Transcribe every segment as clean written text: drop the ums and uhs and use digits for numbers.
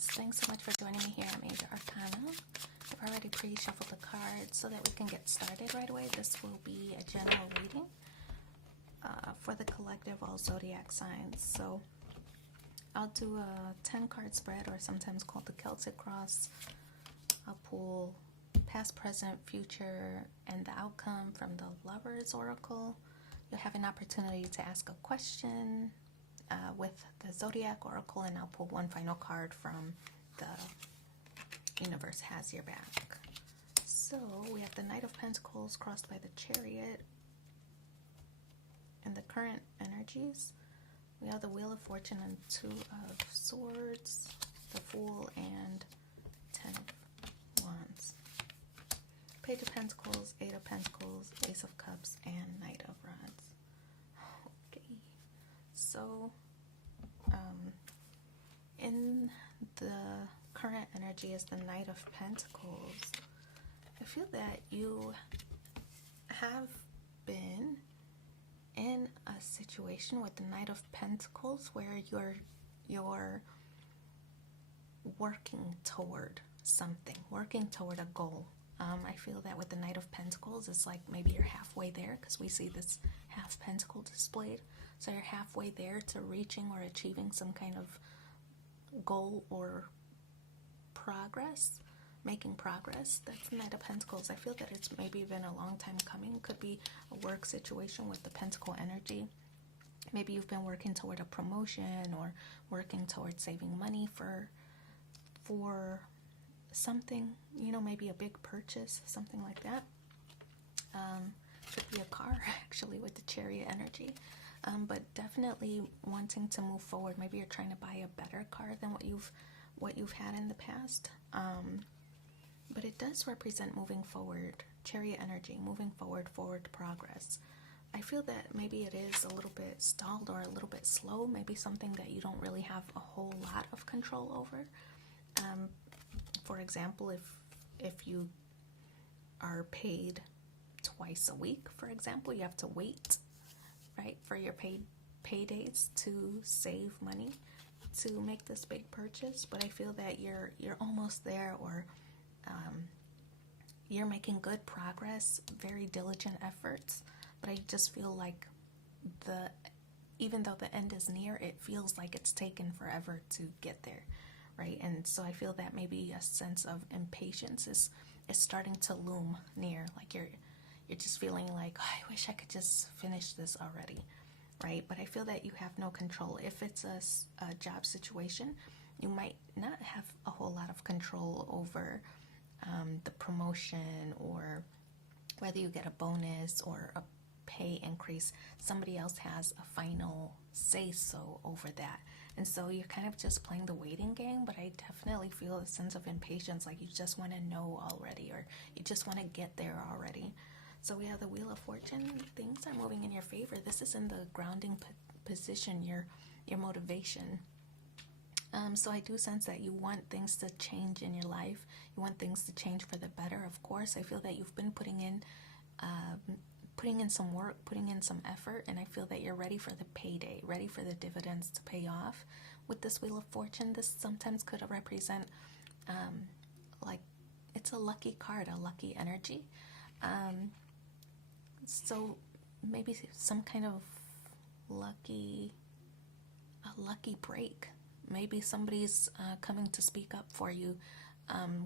Thanks so much for joining me here at Major Arcana. I've already pre-shuffled the cards so that we can get started right away. This will be a general reading for the collective all zodiac signs. So I'll do a 10-card spread, or sometimes called the Celtic Cross. I'll pull past, present, future, and the outcome from the Lover's Oracle. You'll have an opportunity to ask a question with the Zodiac Oracle, and I'll pull one final card from the Universe Has Your Back. So we have the Knight of Pentacles crossed by the Chariot. In the current energies, we have the Wheel of Fortune and Two of Swords, the Fool, and 10 of Wands. Page of Pentacles, Eight of Pentacles, Ace of Cups, and Knight of Rods. Okay, so in the current energy is the Knight of Pentacles. I feel that you have been in a situation with the Knight of Pentacles where you're working toward something, working toward a goal. I feel that with the Knight of Pentacles, it's like maybe you're halfway there, because we see this half pentacle displayed. So you're halfway there to reaching or achieving some kind of goal or progress, making progress. That's the Knight of Pentacles. I feel that it's maybe been a long time coming. Could be a work situation with the Pentacle energy. Maybe you've been working toward a promotion or working toward saving money for something, maybe a big purchase, something like that. Could be a car, actually, with the Chariot energy. But definitely wanting to move forward. Maybe you're trying to buy a better car than what you've had in the past. But it does represent moving forward, Chariot energy, moving forward progress. I feel that maybe it is a little bit stalled or a little bit slow, maybe something that you don't really have a whole lot of control over. For example, if you are paid twice a week, for example, you have to wait, right, for your paydays to save money to make this big purchase. But I feel that you're almost there, or you're making good progress, very diligent efforts. But I just feel like even though the end is near, it feels like it's taken forever to get there, right? And so I feel that maybe a sense of impatience is starting to loom near. Like you're just feeling like, oh, I wish I could just finish this already, right? But I feel that you have no control. If it's a job situation, you might not have a whole lot of control over the promotion, or whether you get a bonus or a pay increase. Somebody else has a final say-so over that. And so you're kind of just playing the waiting game, but I definitely feel a sense of impatience, like you just want to know already, or you just want to get there already. So we have the Wheel of Fortune. Things are moving in your favor. This is in the grounding position, your motivation. So I do sense that you want things to change in your life. You want things to change for the better, of course. I feel that you've been putting in some work, putting in some effort, and I feel that you're ready for the payday, ready for the dividends to pay off. With this Wheel of Fortune, this sometimes could represent like it's a lucky card, a lucky energy. So maybe some kind of lucky break. Maybe somebody's coming to speak up for you,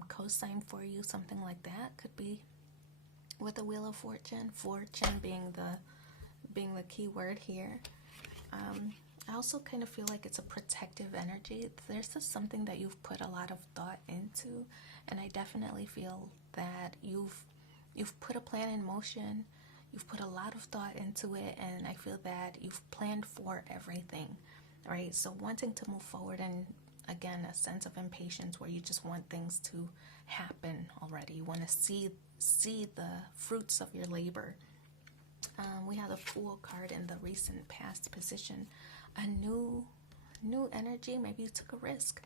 co-sign for you, something like that could be with the Wheel of Fortune. Fortune being the key word here. I also kind of feel like it's a protective energy. There's just something that you've put a lot of thought into, and I definitely feel that you've put a plan in motion. You've put a lot of thought into it, and I feel that you've planned for everything, right? So wanting to move forward, and again, a sense of impatience where you just want things to happen already. You want to see the fruits of your labor. We have the Fool card in the recent past position. A new energy. Maybe you took a risk.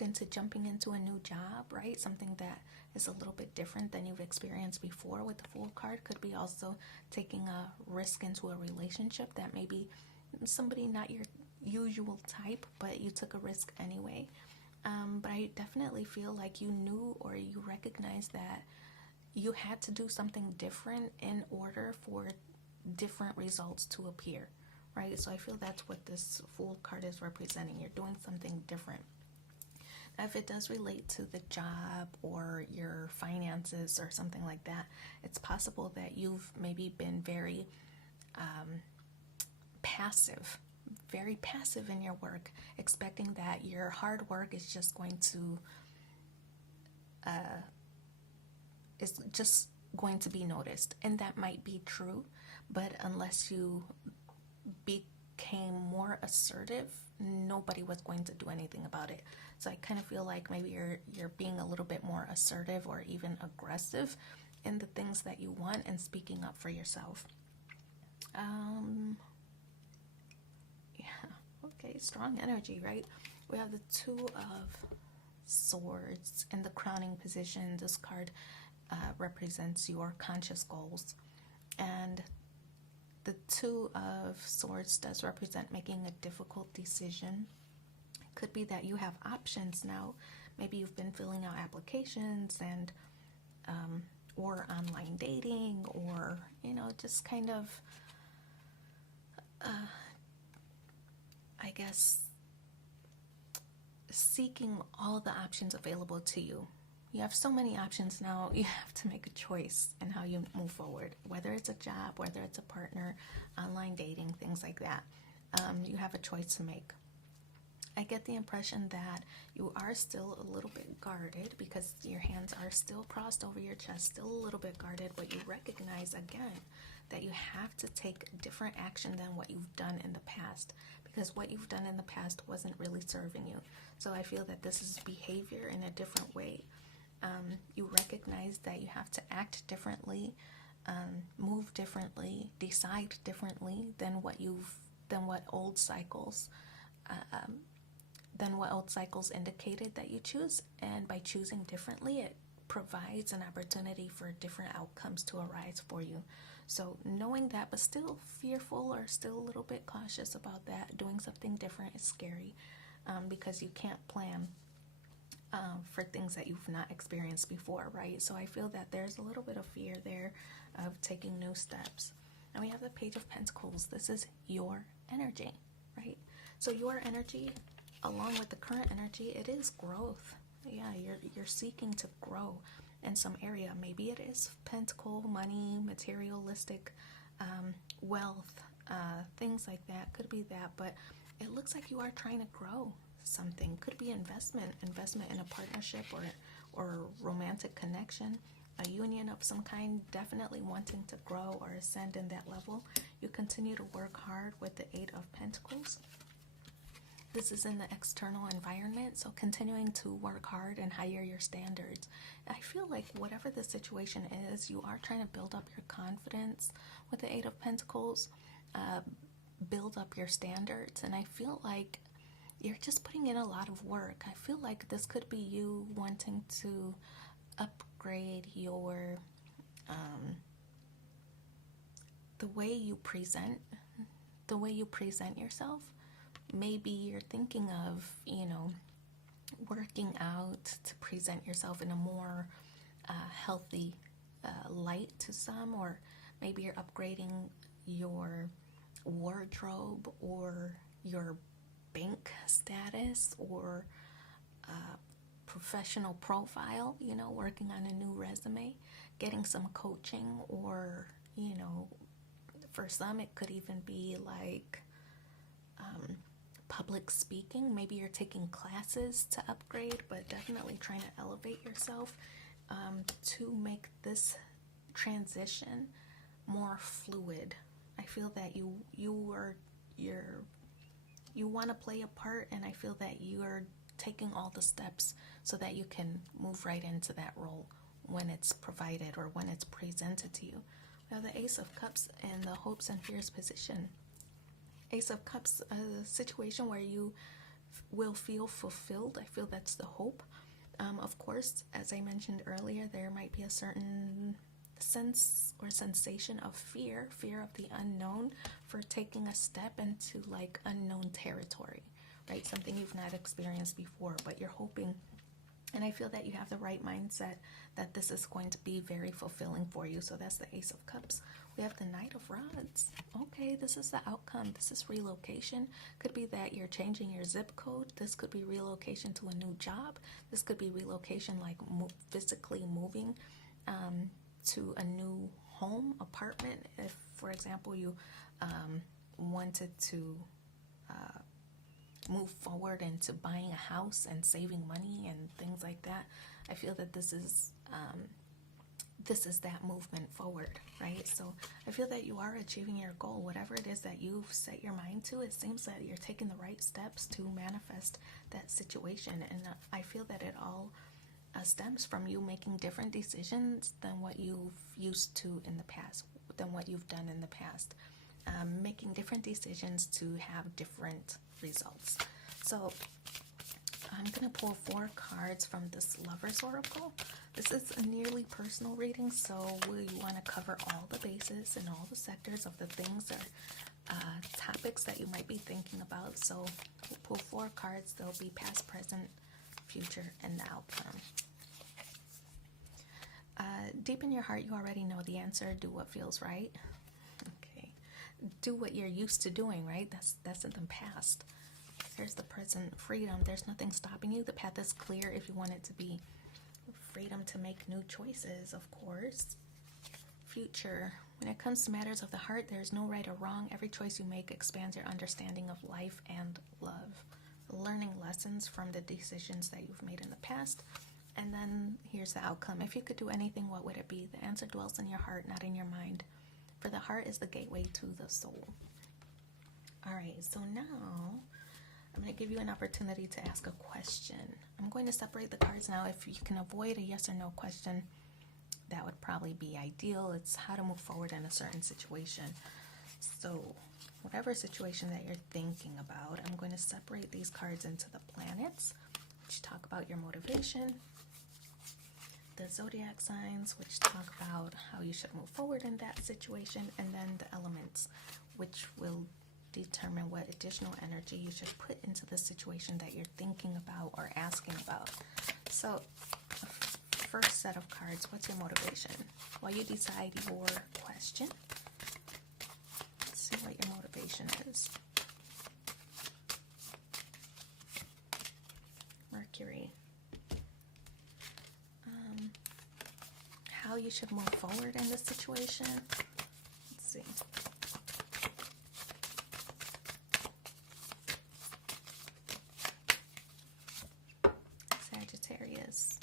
Into jumping into a new job, right? Something that is a little bit different than you've experienced before. With the Fool card, could be also taking a risk into a relationship that maybe somebody not usual type, but you took a risk anyway. But I definitely feel like you knew or you recognized that you had to do something different in order for different results to appear, right? So I feel that's what this Fool card is representing. You're doing something different. If it does relate to the job or your finances or something like that, it's possible that you've maybe been very passive, very passive in your work, expecting that your hard work is just going to be noticed. And that might be true, but unless you became more assertive, nobody was going to do anything about it. So I kind of feel like maybe you're being a little bit more assertive or even aggressive in the things that you want and speaking up for yourself. Okay, strong energy, right? We have the Two of Swords in the crowning position. This card represents your conscious goals, and the Two of Swords does represent making a difficult decision. It could be that you have options now. Maybe you've been filling out applications and or online dating, or just kind of I guess seeking all the options available to you. You have so many options now, you have to make a choice in how you move forward, whether it's a job, whether it's a partner, online dating, things like that. You have a choice to make. I get the impression that you are still a little bit guarded because your hands are still crossed over your chest, still a little bit guarded, but you recognize again that you have to take different action than what you've done in the past, because what you've done in the past wasn't really serving you. So I feel that this is behavior in a different way. You recognize that you have to act differently, move differently, decide differently than what old cycles indicated that you choose. And by choosing differently, it provides an opportunity for different outcomes to arise for you. So knowing that, but still fearful or still a little bit cautious about that, doing something different is scary, because you can't plan for things that you've not experienced before, right? So I feel that there's a little bit of fear there of taking new steps. And we have the Page of Pentacles. This is your energy, right? So your energy, along with the current energy, it is growth. Yeah, you're seeking to grow in some area. Maybe it is pentacle, money, materialistic, wealth, things like that. Could be that, but it looks like you are trying to grow something. Could be investment in a partnership or romantic connection, a union of some kind. Definitely wanting to grow or ascend in that level. You continue to work hard with the Eight of Pentacles. This is in the external environment, so continuing to work hard and higher your standards. I feel like whatever the situation is, you are trying to build up your confidence with the Eight of Pentacles, build up your standards, and I feel like you're just putting in a lot of work. I feel like this could be you wanting to upgrade your the way you present yourself. Maybe you're thinking of, working out to present yourself in a more healthy light to some, or maybe you're upgrading your wardrobe or your bank status or professional profile, working on a new resume, getting some coaching, or, for some it could even be like public speaking. Maybe you're taking classes to upgrade, but definitely trying to elevate yourself to make this transition more fluid. I feel that you want to play a part, and I feel that you are taking all the steps so that you can move right into that role when it's provided or when it's presented to you. We have the Ace of Cups and the hopes and fears position. Ace of Cups, a situation where you will feel fulfilled. I feel that's the hope. Of course, as I mentioned earlier, there might be a certain sense or sensation of fear of the unknown, for taking a step into like unknown territory, right? Something you've not experienced before, but you're hoping. And I feel that you have the right mindset that this is going to be very fulfilling for you. So that's the Ace of Cups. We have the Knight of Rods. Okay, this is the outcome. This is relocation. Could be that you're changing your zip code. This could be relocation to a new job. This could be relocation, like physically moving to a new home, apartment. If, for example, you wanted to move forward into buying a house and saving money and things like that, I feel that this is that movement forward, right? So I feel that you are achieving your goal, whatever it is that you've set your mind to. It seems that you're taking the right steps to manifest that situation, and I feel that it all stems from you making different decisions than what you've used to in the past, than what you've done in the past. Making different decisions to have different results. So I'm going to pull 4 cards from this Lover's Oracle. This is a nearly personal reading, so we want to cover all the bases and all the sectors of the things or topics that you might be thinking about. So we'll pull 4 cards. They'll be past, present, future, and the outcome. Deep in your heart, you already know the answer. Do what feels right. Okay. Do what you're used to doing, right? That's in the past. There's the present, freedom. There's nothing stopping you. The path is clear if you want it to be. Freedom to make new choices, of course. Future. When it comes to matters of the heart, there's no right or wrong. Every choice you make expands your understanding of life and love. Learning lessons from the decisions that you've made in the past. And then here's the outcome. If you could do anything, what would it be? The answer dwells in your heart, not in your mind. For the heart is the gateway to the soul. All right, so now I'm going to give you an opportunity to ask a question. I'm going to separate the cards now. If you can avoid a yes or no question, that would probably be ideal. It's how to move forward in a certain situation. So whatever situation that you're thinking about, I'm going to separate these cards into the planets, which talk about your motivation, the zodiac signs, which talk about how you should move forward in that situation, and then the elements, which will determine what additional energy you should put into the situation that you're thinking about or asking about. So, first set of cards, what's your motivation? While you decide your question, let's see what your motivation is. Mercury. How you should move forward in this situation. Let's see. Sagittarius.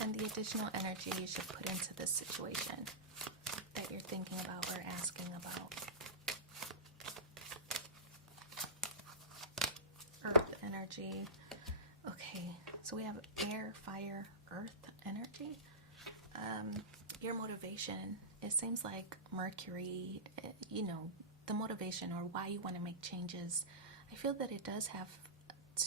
And the additional energy you should put into this situation that you're thinking about or asking about. Earth energy. Okay, so we have air, fire, earth energy. Your motivation, it seems like Mercury, the motivation or why you want to make changes, I feel that it does have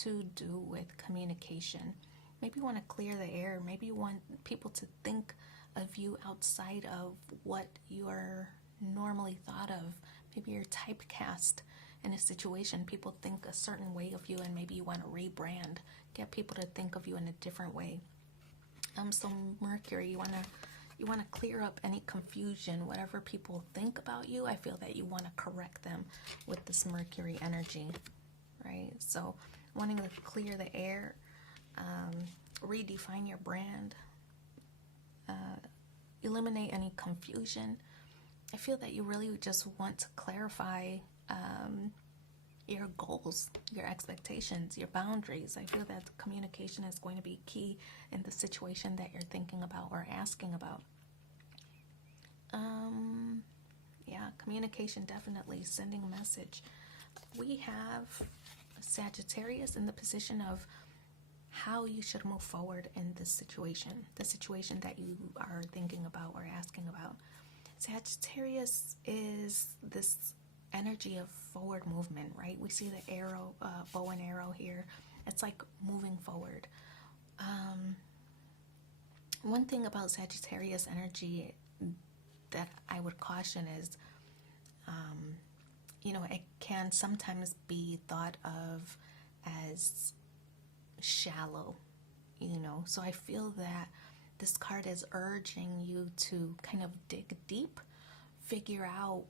to do with communication. Maybe you want to clear the air. Maybe you want people to think of you outside of what you are normally thought of. Maybe you're typecast in a situation. People think a certain way of you, and maybe you want to rebrand, get people to think of you in a different way. So Mercury, you want to clear up any confusion, whatever people think about you. I feel that you want to correct them with this Mercury energy, right? So wanting to clear the air, redefine your brand, eliminate any confusion. I feel that you really just want to clarify your goals, your expectations, your boundaries. I feel that communication is going to be key in the situation that you're thinking about or asking about. Communication, definitely sending a message. We have Sagittarius in the position of how you should move forward in this situation, the situation that you are thinking about or asking about. Sagittarius is this energy of forward movement, right? We see the arrow, bow and arrow here. It's like moving forward. One thing about Sagittarius energy that I would caution is, it can sometimes be thought of as shallow, So I feel that this card is urging you to kind of dig deep, figure out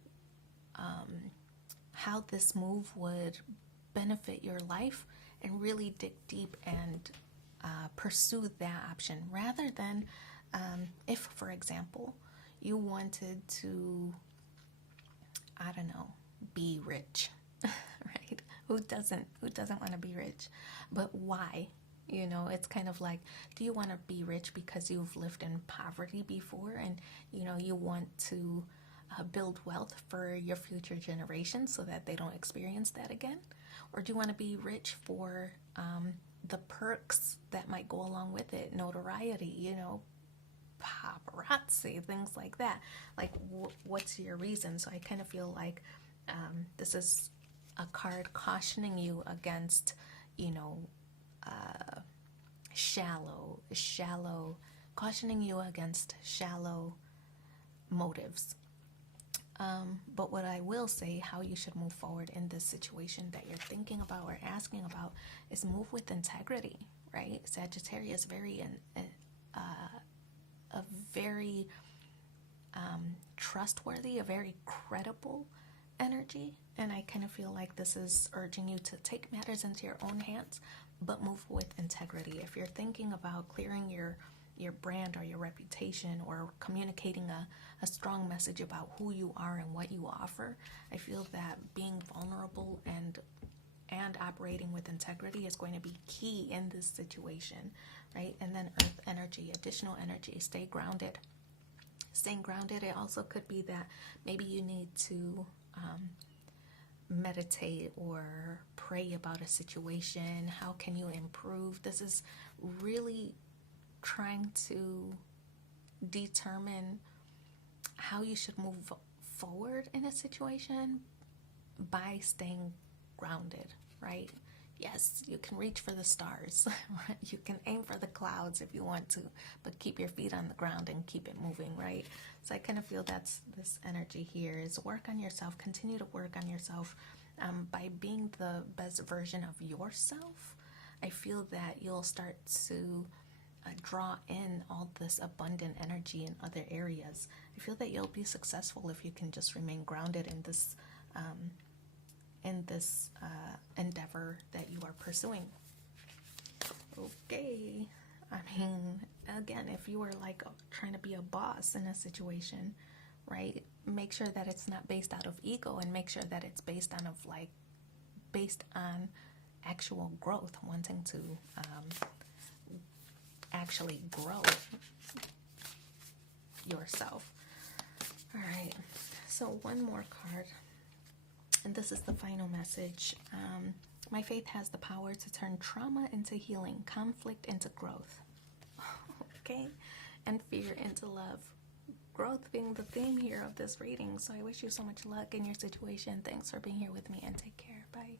how this move would benefit your life, and really dig deep and pursue that option rather than if, for example, you wanted to, I don't know, be rich, right? Who doesn't want to be rich? But why? It's kind of like, do you want to be rich because you've lived in poverty before and, you want to build wealth for your future generations so that they don't experience that again? Or do you want to be rich for the perks that might go along with it? Notoriety, paparazzi, things like that. Like, what's your reason? So I kind of feel like this is a card cautioning you against, cautioning you against shallow motives. But what I will say, how you should move forward in this situation that you're thinking about or asking about, is move with integrity, right? Sagittarius a very trustworthy, a very credible energy, and I kind of feel like this is urging you to take matters into your own hands, but move with integrity. If you're thinking about clearing your brand or your reputation, or communicating a strong message about who you are and what you offer, I feel that being vulnerable and operating with integrity is going to be key in this situation, right? And then earth energy, additional energy, stay grounded. Staying grounded, it also could be that maybe you need to meditate or pray about a situation. How can you improve? This is really trying to determine how you should move forward in a situation by staying grounded, right? Yes, you can reach for the stars, right? You can aim for the clouds if you want to, but keep your feet on the ground and keep it moving, right? So I kind of feel that's this energy here is work on yourself, continue to work on yourself by being the best version of yourself. I feel that you'll start to draw in all this abundant energy in other areas. I feel that you'll be successful if you can just remain grounded in this endeavor that you are pursuing. Okay. I mean, again, if you were like trying to be a boss in a situation, right, make sure that it's not based out of ego, and make sure that it's based on actual growth, wanting to actually grow yourself. All right, so one more card, and this is the final message. My faith has the power to turn trauma into healing, conflict into growth, okay, and fear into love. Growth being the theme here of this reading. So I wish you so much luck in your situation. Thanks for being here with me, and take care. Bye.